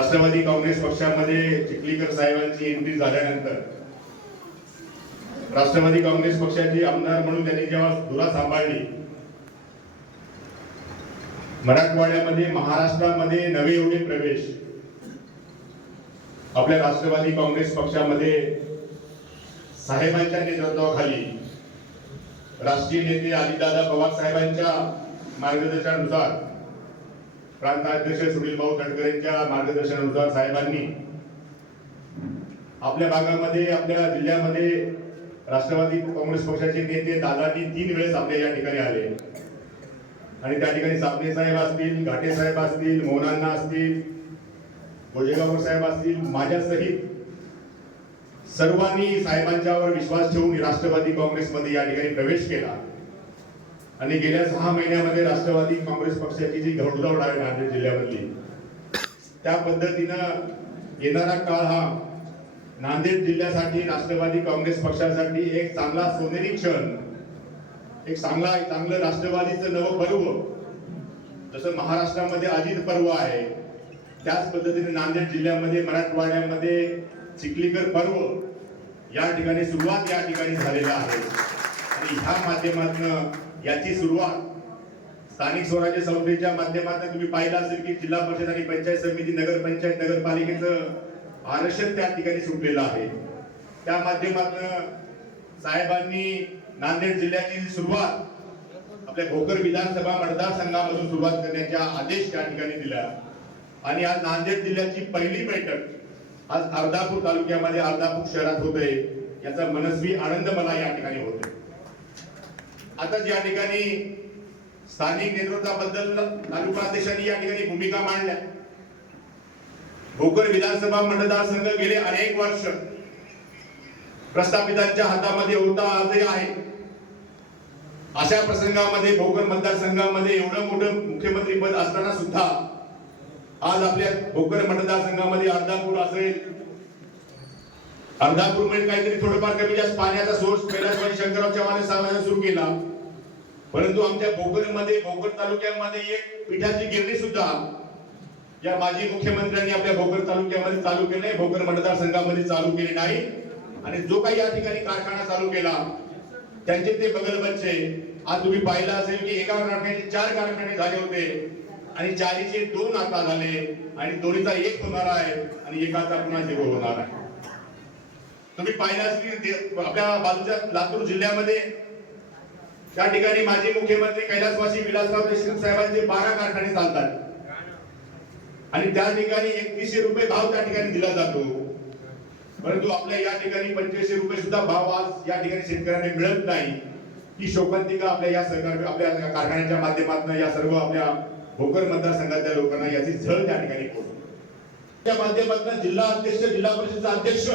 राष्ट्रवादी काँग्रेस पक्षामध्ये चिखलीकर साहेबांची एंट्री झाल्यानंतर राष्ट्रवादी काँग्रेस पक्षाचे आमदार म्हणून त्यांनी जेव्हा धुरा सांभाळली मराठवाड्यामध्ये महाराष्ट्रामध्ये नवे एवढे प्रवेश आपल्या राष्ट्रवादी काँग्रेस पक्षामध्ये साहेबांच्या नेतृत्वाखाली राष्ट्रीय नेते अजितदादा पवार साहेबांच्या मार्गदर्शनानुसार प्रांताध्यक्ष सुनील भाऊ तटकरे यांच्या मार्गदर्शनानुसार साहेबांनी आपल्या भागामध्ये आपल्या जिल्ह्यामध्ये राष्ट्रवादी काँग्रेस पक्षाचे नेते दादाजी तीन वेळेस आपल्या या ठिकाणी आले. आणि त्या ठिकाणी सापणे साहेब असतील घाटे साहेब असतील मोहनांना असतील गोजेगावकर साहेब असतील माझ्यासहित सर्वांनी साहेबांच्यावर विश्वास ठेवून राष्ट्रवादी काँग्रेसमध्ये या ठिकाणी प्रवेश केला. आणि गेल्या सहा महिन्यामध्ये राष्ट्रवादी काँग्रेस पक्षाची जी घोडदौड आहे नांदेड जिल्ह्यामधली त्या पद्धतीनं येणारा काळ हा नांदेड जिल्ह्यासाठी राष्ट्रवादी काँग्रेस पक्षासाठी एक चांगला सोनेरी क्षण एक चांगला चांगलं राष्ट्रवादीचं नवं पर्व जसं महाराष्ट्रामध्ये अजित पर्व आहे त्याच पद्धतीने नांदेड जिल्ह्यामध्ये मराठवाड्यामध्ये चिखलीकर पर्व या ठिकाणी सुरुवात या ठिकाणी झालेला आहे. आणि ह्या माध्यमातून याची सुरुवात स्थानिक स्वराज्य संस्थेच्या माध्यमातून तुम्ही पाहिलं असेल की जिल्हा परिषद आणि पंचायत समिती नगरपंचायत नगरपालिकेचं आरक्षण त्या ठिकाणी सुटलेलं आहे. त्या माध्यमातून साहेबांनी नांदेड जिल्ह्याची सुरुवात आपल्या भोकर विधानसभा मतदारसंघामधून सुरुवात करण्याचा आदेश त्या ठिकाणी दिला. आणि आज नांदेड जिल्ह्याची पहिली बैठक आज अर्धापूर तालुक्यामध्ये अर्धापूर शहरात होते. याचा मनस्वी आनंद मला या ठिकाणी होतोय. आता या ठिकाणी स्थानिक नेतृत्वाबद्दल तालुका अध्यक्षांनी या ठिकाणी भूमिका मांडल्या. भोकर विधानसभा मतदारसंघ गेले अनेक वर्ष. प्रस्थापितांच्या हातामध्ये होता आजही आहे. अशा प्रसंगामध्ये भोकर मतदारसंघामध्ये एवढं मोठं मुख्यमंत्री पद असताना सुद्धा आज आपल्या भोकर मतदारसंघामध्ये अर्धापूर असेल अर्धापूरमध्ये काहीतरी थोडंफार कमी जास्त पाण्याचा सोर्स कैलासवाडी शंकरराव चव्हाण सांगायला सुरू केला. परंतु आमच्या भोकरमध्ये भोकर तालुक्यामध्ये एक पिठाची गिरणी सुद्धा या माजी मुख्यमंत्र्यांनी आपल्या भोकर तालुक्यामध्ये चालू केले भोकर मतदारसंघामध्ये चालू केले नाही. आणि जो काही या ठिकाणी कारखाना चालू केला त्यांचे ते बगल बच्चे आज तुम्ही पाहिलं असेल की एका कारखान्याचे चार कारखाने झाले होते. आणि चारीचे दोन आता झाले आणि दोन्हीचा एक होणार आहे आणि एकाचा पुन्हा जेव होणार आहे. तुम्ही पाहिलं असेल की आपल्या बाजूच्या लातूर जिल्ह्यामध्ये त्या ठिकाणी माजी मुख्यमंत्री कैलासवासी विलासराव देशमुख साहेबांचे बारा कारखाने चालतात. आणि त्या ठिकाणी एकतीसशे रुपये भाव त्या ठिकाणी दिला जातो. परंतु आपल्या या ठिकाणी पंचवीसशे रुपये सुद्धा भाव आज या ठिकाणी शेतकऱ्यांना मिळत नाही. ही शोकांतिका आपल्या या सरकार आपल्या कारखान्याच्या माध्यमातून या सर्व आपल्या भोकर मतदारसंघातल्या लोकांना याची झळ त्या ठिकाणी पोहोचली त्या माध्यमातून जिल्हा अध्यक्ष जिल्हा परिषदेचा अध्यक्ष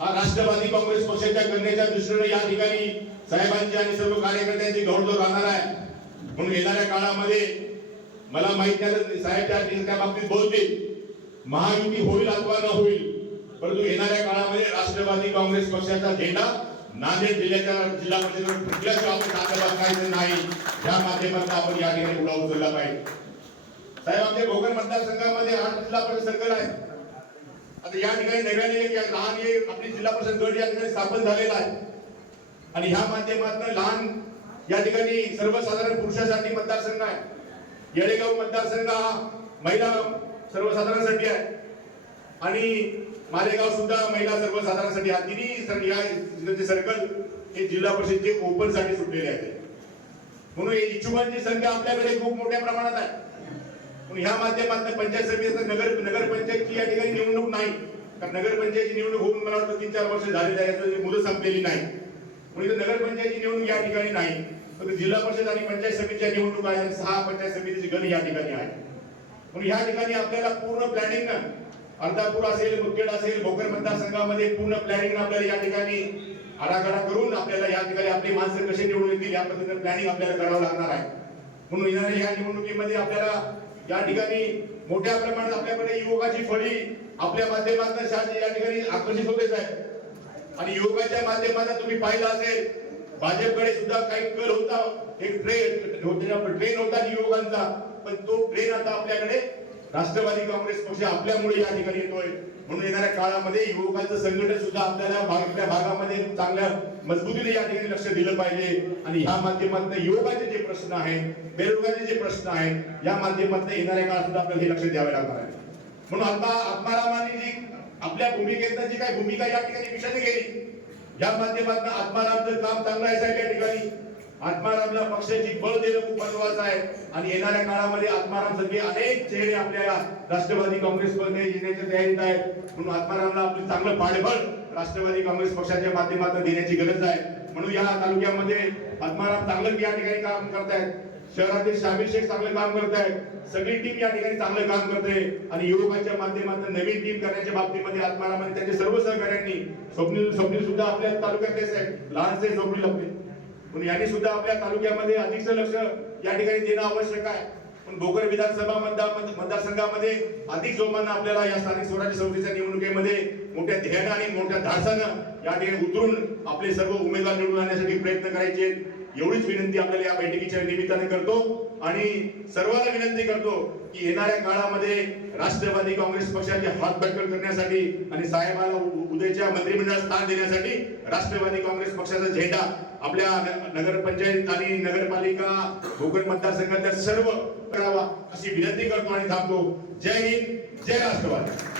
हा राष्ट्रवादी काँग्रेस पक्षाच्या करण्याच्या दृष्टीने या ठिकाणी साहेबांची आणि सर्व कार्यकर्त्यांची घोडदौड राहणार आहे. म्हणून येणाऱ्या काळामध्ये मला माहीत नाही साहेब त्या त्या बाबतीत बोलतील. महायुती होईल अथवा न होईल परंतु येणाऱ्या काळामध्ये राष्ट्रवादी काँग्रेस पक्षाचा झेंडा नांदेड जिल्ह्याच्या जिल्हा परिषदेवर फुटल्याशिवाय आपण नाही. या माध्यमातून आपण या ठिकाणी उडा उचलला पाहिजे. साहेब आमच्या भोकर मतदारसंघामध्ये आठ जिल्हा परिषद सर्कल आहे. आता या ठिकाणी नव्याने एक लहान एक आपली जिल्हा परिषद गट या ठिकाणी स्थापन झालेला आहे. आणि ह्या माध्यमातून लहान या ठिकाणी सर्वसाधारण पुरुषासाठी मतदारसंघ आहे. येळेगाव मतदारसंघ हा महिला सर्वसाधारणसाठी आहे. आणि मालेगाव सुद्धा महिला सर्वसाधारणसाठी हा तिन्ही या जिल्ह्याचे सर्कल हे जिल्हा परिषदचे ओपनसाठी सुटलेले आहेत. म्हणून हे इच्छुकांची संख्या आपल्याकडे खूप मोठ्या प्रमाणात आहे. म्हणून ह्या माध्यमातून पंचायत समिती नगर नगरपंचायतची या ठिकाणी निवडणूक नाही. कारण नगरपंचायतची निवडणूक होऊन मला वाटतं तीन चार वर्ष झालेली आहे मुलं संपलेली नाही. म्हणून इथं नगरपंचायतची निवडणूक या ठिकाणी नाही. तर जिल्हा परिषद आणि पंचायत समितीच्या निवडणूक आहे सहा पंचायत समितीची गण या ठिकाणी आहे. म्हणून ह्या ठिकाणी आपल्याला पूर्ण प्लॅनिंग अर्धापूर असेल मुदखेड असेल भोकर मतदारसंघामध्ये पूर्ण प्लॅनिंग आपल्याला या ठिकाणी आराखडा करून आपल्याला या ठिकाणी आपली माणसं कशी निवडून येतील या पद्धतीने प्लॅनिंग आपल्याला करावं लागणार आहे. म्हणून येणाऱ्या या निवडणुकीमध्ये आपल्याला या ठिकाणी मोठ्या प्रमाणात आपल्याकडे युवकाची फळी आपल्या माध्यमातून शासन या ठिकाणी आकर्षित होतेच आहे आणि युवकाच्या माध्यमातून तुम्ही पाहिलं असेल भाजपकडे सुद्धा काही कल होता. एक ट्रेन ट्रेन होता युवकांचा. पण तो ट्रेन आता आपल्याकडे राष्ट्रवादी काँग्रेस पक्ष आपल्यामुळे या ठिकाणी येतोय. म्हणून येणाऱ्या काळामध्ये युवकांचं संघटन सुद्धा आपल्याला भागातल्या भागामध्ये चांगल्या मजबूतीने या ठिकाणी लक्ष दिलं पाहिजे. आणि ह्या माध्यमातून युवकांचे जे प्रश्न आहेत बेरोजगारीचे जे प्रश्न आहेत या माध्यमातून येणाऱ्या काळात सुद्धा आपल्याला हे लक्ष द्यावे लागणार आहे. म्हणून आता आत्मारामांनी जी आपल्या भूमिकेतनं जी काही भूमिका या ठिकाणी विषयाने गेली या माध्यमातून आत्मारामचं काम चांगलं आहे साहेब या ठिकाणी. आत्मारामला पक्षाची बळ देणं खूप महत्वाचं आहे. आणि येणाऱ्या काळामध्ये आत्माराम सगळे अनेक चेहरे आपल्याला राष्ट्रवादी राष्ट्रवादी काँग्रेसमध्ये येण्याच्या तयारीत आहेत म्हणून आत्मारामला आपलं चांगलं पाठबळ राष्ट्रवादी काँग्रेस पक्षाच्या माध्यमातून देण्याची गरज आहे. म्हणून या तालुक्यामध्ये आत्माराम चांगलं या ठिकाणी काम करतायत. शहरातील शामीर शेख चांगलं काम करत आहेत सगळी टीम या ठिकाणी चांगलं काम करते. आणि युवकांच्या माध्यमातून नवीन टीम करण्याच्या बाबतीमध्ये आत्माराम आणि त्यांच्या सर्व सहकाऱ्यांनी स्वप्नील स्वप्नील सुद्धा आपल्या तालुक्यातलेच आहेत. लहानसे स्वप्नील आपले. पण यांनी सुद्धा आपल्या तालुक्यामध्ये अधिकचं लक्ष या ठिकाणी देणं आवश्यक आहे. पण भोकर विधानसभा मतदार मतदारसंघामध्ये अधिक जोमानं आपल्याला या स्थानिक स्वराज्य संस्थेच्या निवडणुकीमध्ये मोठ्या ध्येयानं आणि मोठ्या धासानं या ठिकाणी उतरून आपले सर्व उमेदवार निवडून आणण्यासाठी प्रयत्न करायचे एवढीच विनंती आपल्याला या बैठकीच्या निमित्ताने करतो आणि सर्वांना विनंती करतो की येणाऱ्या काळामध्ये राष्ट्रवादी काँग्रेस पक्षाचे हात बळकट करण्यासाठी आणि साहेबाला उद्याच्या मंत्रिमंडळात स्थान देण्यासाठी राष्ट्रवादी काँग्रेस पक्षाचा झेंडा आपल्या नगरपंचायत आणि नगरपालिका भोकर मतदारसंघातल्या सर्व करावा अशी विनंती करतो आणि थांबतो. जय हिंद जय राष्ट्रवादी.